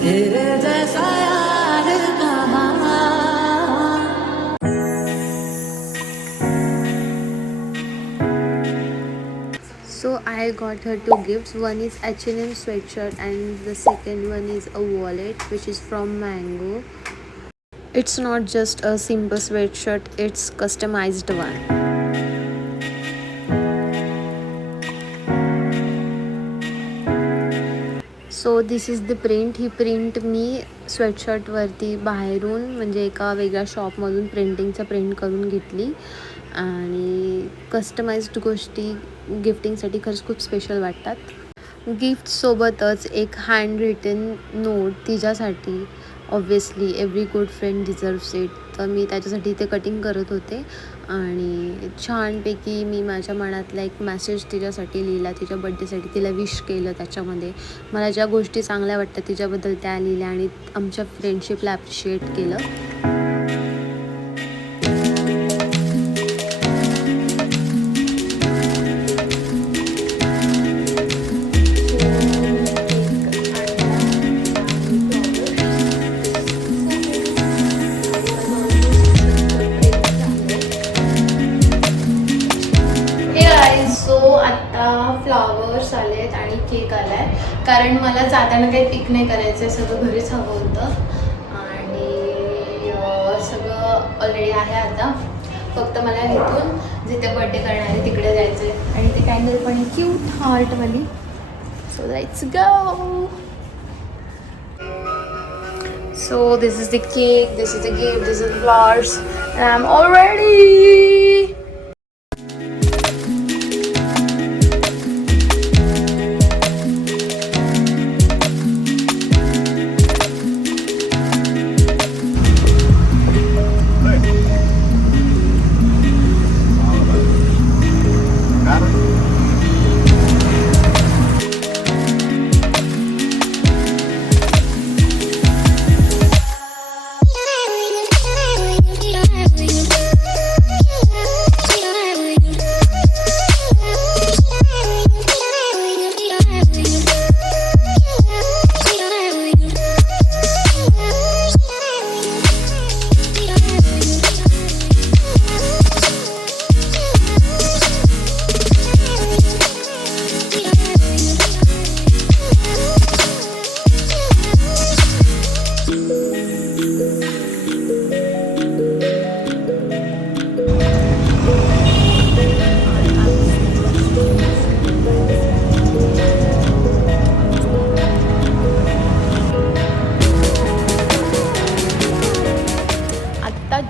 तेरे जैसा यार कहाँ. So I got her two gifts. One is H&M sweatshirt and the second one is a wallet which is from Mango. It's not just a simple sweatshirt, it's customized one. So this is the print. ही print मी स्वेटशर्टवरती बाहेरून म्हणजे एका वेगळ्या शॉपमधून प्रिंटिंगचं print करून घेतली. आणि कस्टमाइज्ड गोष्टी गिफ्टिंगसाठी खरंच खूप स्पेशल वाटतात. गिफ्टसोबतच एक हँड रिटन नोट तिच्यासाठी. Obviously every good friend deserves it. तर मी त्याच्यासाठी ते कटिंग करत होते आणि छानपैकी मी माझ्या मनातला एक मेसेज तिच्यासाठी लिहिला. तिच्या बड्डेसाठी तिला विश केलं. त्याच्यामध्ये मला ज्या गोष्टी चांगल्या वाटतात तिच्याबद्दल त्या लिहिल्या आणि आमच्या फ्रेंडशिपला ॲप्रिशिएट केलं. सो आत्ता फ्लावर्स आलेत आणि केक आलाय. कारण मला जाताना काही पिक नाही करायचं आहे, सगळं घरीच हवं होतं. आणि सगळं ऑलरेडी आहे. आता फक्त मला इथून जिथे बर्थडे करणार आहे तिकडे जायचं आहे. आणि ते कॅन्डल पण आहे क्यूट हार्टवाली. So let's go. So this is the cake, this is the gift, this is flowers and I am all ready.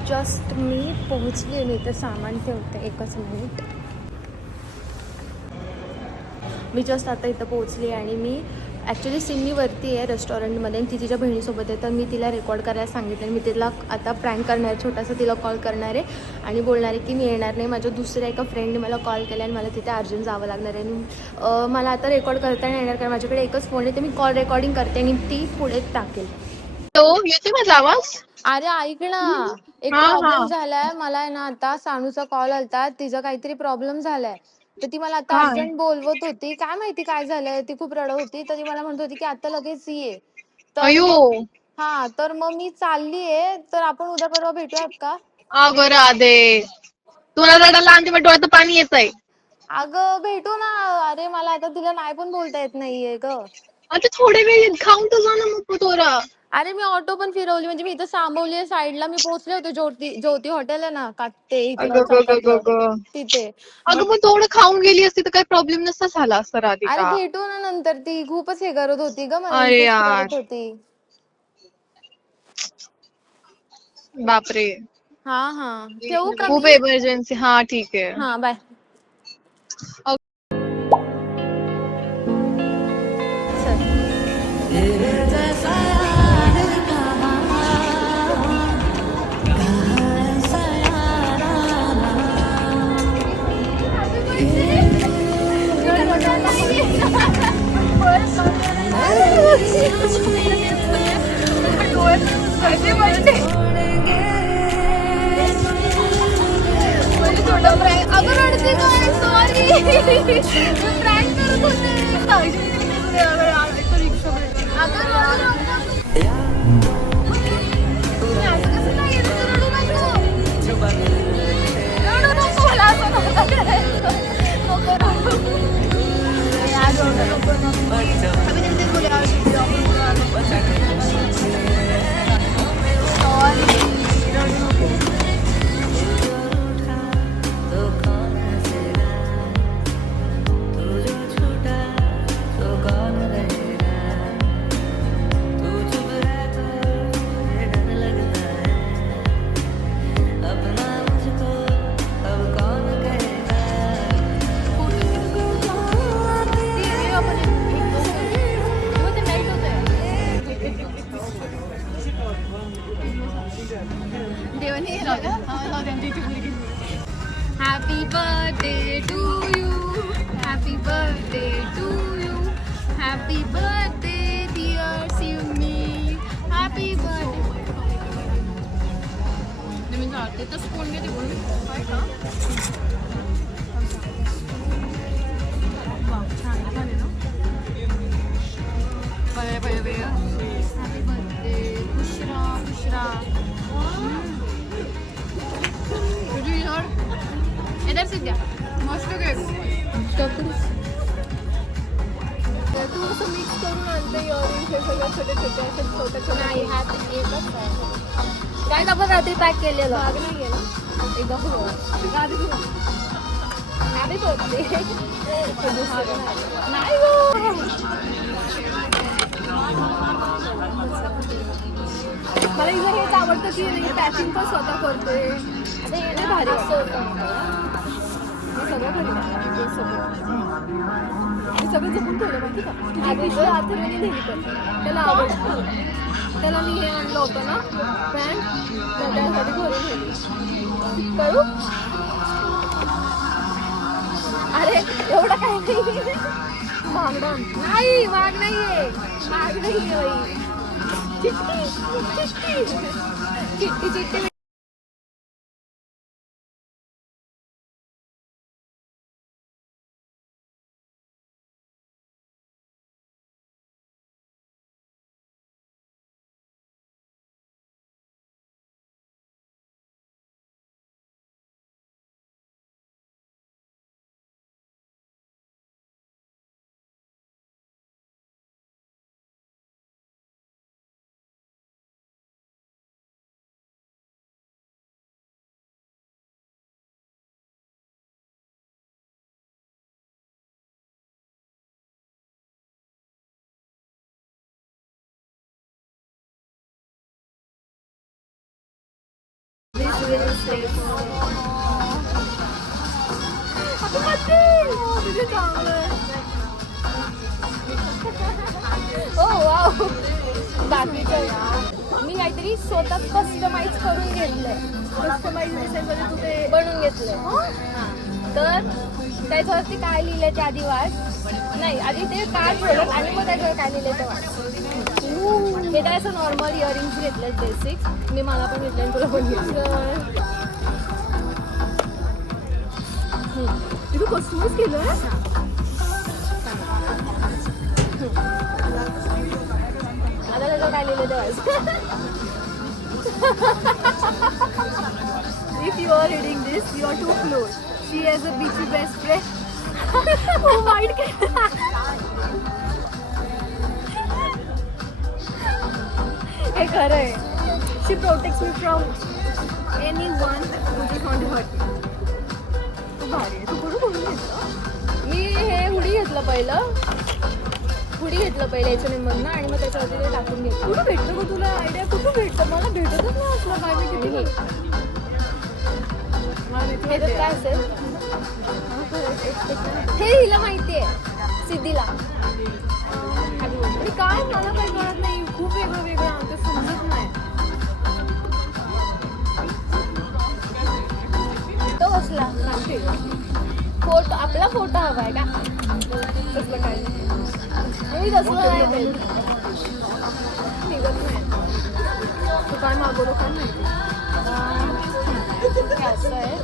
Just मी पोहोचले. मी तर सामान ठेवते. एकच मिनिट. मी जस्ट आता इथं पोहोचली आणि मी ॲक्च्युली सिम्मीवरती आहे रेस्टॉरंटमध्ये आणि ती तिच्या बहिणीसोबत आहे. तर मी तिला रेकॉर्ड करायला सांगितलं. मी तिला आता प्रँक करणार आहे, छोटासा तिला कॉल करणार आहे आणि बोलणार आहे की मी येणार नाही. माझ्या दुसऱ्या एका फ्रेंडने मला कॉल केला आणि मला तिथे अर्जंट जावं लागणार आहे. आणि मला आता रेकॉर्ड करता नाही येणार कारण माझ्याकडे एकच फोन आहे. तर मी कॉल रेकॉर्डिंग करते आणि ती पुढे टाकेल. येते माझा आवाज? अरे ऐक ना, एक प्रॉब्लेम झालाय. मला आहे ना आता सानूचा कॉल आलता. तिचा काहीतरी प्रॉब्लेम झालाय. तर ती मला आता अर्जंट बोलवत होती. काय माहिती काय झालंय. ती खूप रडत होती. तर ती मला म्हणत होती की आता लगेच ये. तर तर मग मी चाललीये. तर आपण उद्या परवा भेटूयात का? अगं राधे, तुला रडायला आमच्या डोळ्यात पाणी येत आहे. अगं भेटू ना. अरे मला आता तिला नाही पण बोलता येत नाहीये ग. आता थोडे वेळ खाऊन तर जा ना मग तोरा. अरे मी ऑटो पण फिरवली. म्हणजे मी इथं सांबवली साईडला मी पोहोचले होते. ज्योती हॉटेल आहे ना तिथे. अगं मग थोडं खाऊन गेली असती तर काही प्रॉब्लेम नसता झाला असता अरे राधिका. भेटू ना नंतर. ती खूपच हे करत होती ग. मला अरे insist यार. करत होती. बापरे, हा हा ठेवू का खूप मी? इमर्जन्सी. हा ठीक आहे. हा बाय. तेरे जैसा यार कहाँ, कहाँ ऐसा यार आना. अगं रडते काय? सॉरी प्रँक करत होते. अगं आज एवढं लोक आम्ही त्यांचे बोलूया happy birthday to you, happy birthday to you, happy birthday dear Simi, happy birthday. मी जाते तर फोन घेते बोलून काय का छान झाले ना. Happy birthday. खुशरा खुशरा. इधर से द्या मस्त केक. तू असं मिक्स करून आणते इयरिंग्स हे सगळं छोटे छोटे असे छोटे छोटे. नाही ह्यात एकच आहे. काय आपण रात्री पॅक केलेलं. भाग नाही आहे ना एकदा रात्री हॅपी बर्थडे नाही गो. मला इथं हेच आवडतं की नाही पॅकिंग पण स्वतः करते. आता हे लय भारी भारी मी सगळं घरी बनवते, मी सगळं जपून ठेवलं माहिती का. तुझी पिशवी आतमध्ये नेली पण त्याला आवडतं. त्याला मी हे आणलं होतं ना पॅन्ट त्यासाठी घरी नेली. करू अरे एवढं काय नाही. मागणं नाही माग नाहीये माग नाहीये बाई. चिट्टी चिट्टी चिट्टी चिट्टी. बाकीचं मी काहीतरी स्वतः कस्टमाइज करून घेतलंय. कस्टमाइज म्हणजे तू ते बनवून घेतलं. तर त्याच्यावरती काय लिहिलंय ते आधी वाच. नाही आधी ते काय ठेवलं आणि मग त्याच्यावर काय लिहिलंय ते वाच. हे काय असं नॉर्मल इयरिंग्स घेतलेत बेसिक. मी मला पण घेतलं आणि तुला पण घेतलं. तू कस्टमाइज केलंय. आता त्याच्यावर काय लिहिलं ते वाच. If you are reading this, you are too close. She has a bitchy best friend. Oh my God. हे खरं आहे. She protects me from anyone who just want to hurt me. तू भारी आहे. तू कुठून बोलून घेतलं? मी हे हुडी घेतलं पहिलं. हुडी घेतलं पहिले H&M मधनं आणि मग त्याच्यावरती ते टाकून घेतलं. कुठं भेटलं गं तुला आयडिया? कुठं भेटतं? मला भेटतच नाही असलं काय. मी किती हे तर काय असेल. हे हिला माहिती आहे सिद्धीला. आणि काय मला काही कळत नाही. खूप वेगळं वेगळं आमचं समजत नाही. तो कसला फोटो आपला फोटो हवाय का. तसलं काय नाही. मी तसलं नाही देत. निघत नाही. तू काय मागवलं काय माहिती. हे असं आहे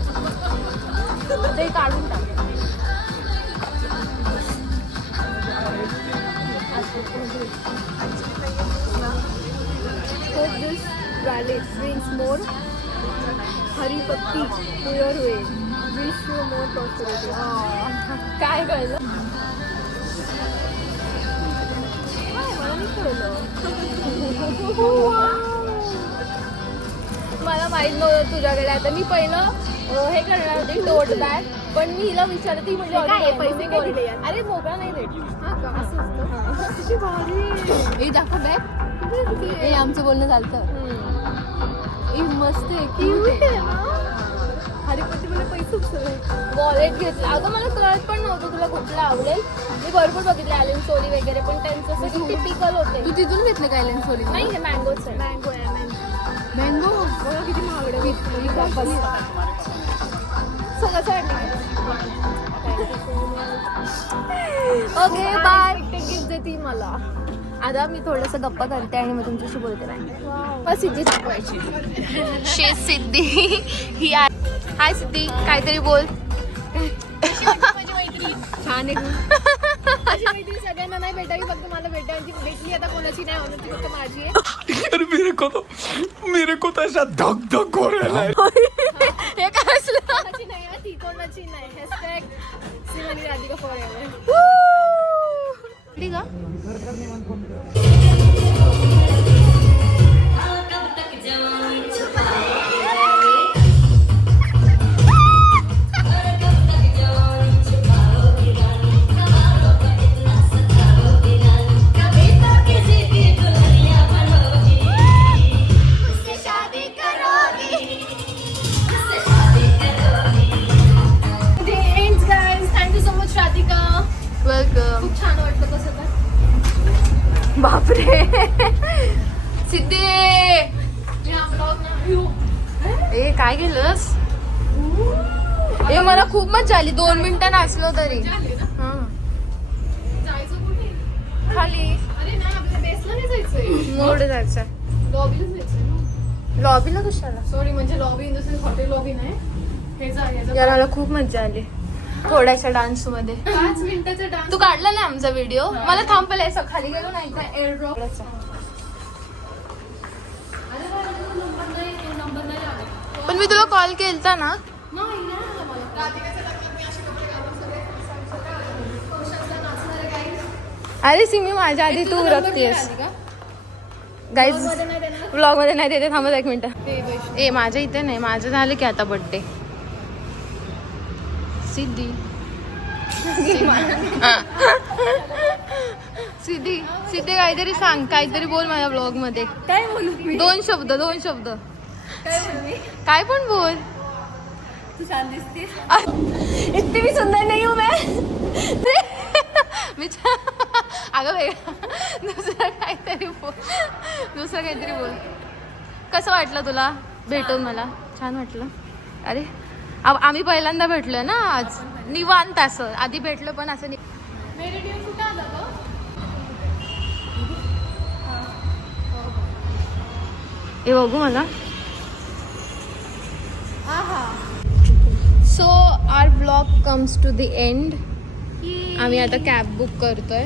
ते काढून टाक. Hope this rally brings more हरीपत्ती to your way. Wish you more prosperity. काय कळलं. मला माहित नव्हतं तुझ्याकडे. आता मी पहिलं हे करणार होते टोट बॅग, पण मी हिला विचारते म्हणजे पैसे काय दिले. अरे मोकळा नाही देत. हे दाखव बॅग. हे आमचं बोलणं चालतं. मस्त आहे, क्यूट आहे ना. अरे पण ते मला पैसे वॉलेट घेतलं. अगं मला कळत पण नव्हतं तुला कुठलं आवडेल. मी भरपूर बघितले ॲलन सोली वगैरे, पण त्यांचं असं टिपिकल होते. तू तिथून घेतलं का ॲलन सोली? नाही, हे मँगोच आहे. मँगो आहे. मँगो बघा किती महागडे. सो कसं वाटलं? Okay bye. गिफ्ट देते मला. आता मी थोडंसं गप्पा करते आणि मग तुमच्याशी बोलते. बस सिद्धी दाखवायची. शे सिद्धी ही आहे. हाय सिद्धी, काहीतरी बोल. छान आहे. अशी मैत्रीण सगळ्यांना नाही भेटावी, फक्त मला भेटायची. भेटली आता कोणाची नाही म्हणून ती फक्त माझी आहे. मेरे को तो ऐसा धक धक हो रहा है. हे काय असलं? कोणाची नाही ती कोणाची नाही. Hashtag Shrimati Radhika forever. ठीक आहे. Thank you so much Radhika. Welcome. खूप छान वाटलं. कसं काय? बापरे सिद्धी, ए काय केलंस? ए मला खूप मजा आली. 2 मिनिटं नाचलो तरी. हां, जायचं कुठे? खाली अरे नाही, आपल्या बेसला नाही जायचंय. मोठे जायचं. लॉबीलाच जायचंय ना. लॉबीला कशाला? सॉरी, म्हणजे lobby in the sense hotel lobby नाही. हे जा यार मला खूप मजा आली थोड्याशा डान्स मध्ये. 5 मिनिटाचा डान्स. तू काढला ना आमचा व्हिडिओ? मला थांबलं असं खाली गेलो नाही का एअर ड्रॉप. पण मी तुला कॉल केलता ना. अरे सिमी, माझ्या आधी तू उरकतेस. गाईज ब्लॉग मध्ये नाही देते. थांबत 1 मिनिट. ए माझ्या इथे नाही, माझं झालं की आता बर्थडे. सिद्धी सिद्धी सिद्धी काहीतरी सांग, काहीतरी बोल माझ्या ब्लॉग मध्ये. काय बोलू मी? 2 शब्द काय बोलू मी? काय पण बोल. तू छान दिसतेस. इतकी भी सुंदर नहीं हूँ मैं. मी अगं वेगळं दुसरं काहीतरी बोल. कसं वाटलं तुला भेटून? मला छान वाटलं. अरे आम्ही पहिल्यांदा भेटलोय ना आज. निवांत असं आधी भेटलो पण असं मेडिटेशन कुठं आलं गं? हे बघू मला. So our blog comes to the end. आम्ही आता कॅब बुक करतोय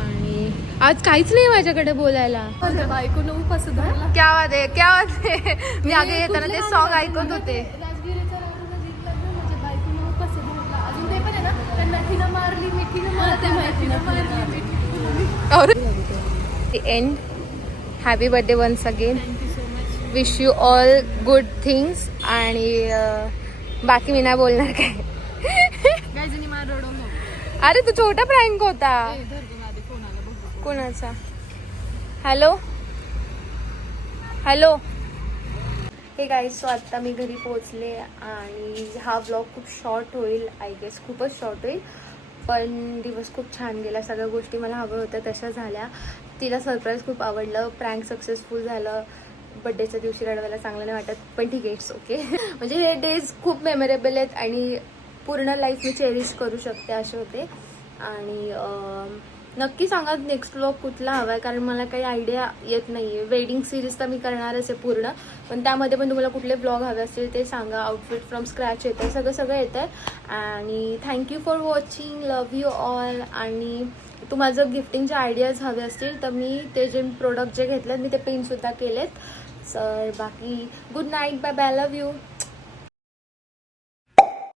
आणि आज काहीच नाही माझ्याकडे बोलायला. बायको नऊ पसंत झाला. क्या बात आहे, क्या बात आहे. मी आगे येताना ते सॉन्ग ऐकत होते. राजगिरीचा राजा जिंकला ना, म्हणजे बायको नऊ पसंत झाला. अजून ते पण आहे ना, त्या नठीनं मारली मिठीनं मारली, नठीनं मारली मिठीनं. और the end. Happy birthday once again. Wish you all good things. आणि बाकी मी नाही बोलणार काय. गायजनी मार रडवलं. अरे तू छोटा प्रँक होता. कोणाचा? Hello hello. हे गाईज, सो आत्ता मी घरी पोहोचले आणि हा व्लॉग खूप शॉर्ट होईल. आय गेस खूपच शॉर्ट होईल. पण दिवस खूप छान गेला. सगळ्या गोष्टी मला हव्या होत्या तशा झाल्या. तिला सरप्राईज खूप आवडलं. प्रँक सक्सेसफुल झालं. बड्डेच्या दिवशी रडवायला चांगलं नाही वाटत, पण ठीक आहे, इट्स ओके. म्हणजे हे डेज खूप मेमोरेबल आहेत आणि पूर्ण लाईफ मी चेरिश करू शकते असे होते. आणि नक्की सांगा नेक्स्ट व्लॉग कुठला हवा आहे, कारण मला काही आयडिया येत नाही आहे. वेडिंग सिरीज तर मी करणारच आहे पूर्ण, पण त्यामध्ये पण तुम्हाला कुठले ब्लॉग हवे असतील ते सांगा. आउटफिट फ्रॉम स्क्रॅच येतं आहे, सगळं येतं आहे. आणि thank you for watching. Love you all. आणि तुम्हाला जर गिफ्टिंगचे आयडियाज हवे असतील तर मी ते जे प्रोडक्ट जे घेतलेत मी ते पिनसुद्धा केलेत. सर बाकी good night, bye bye, love you.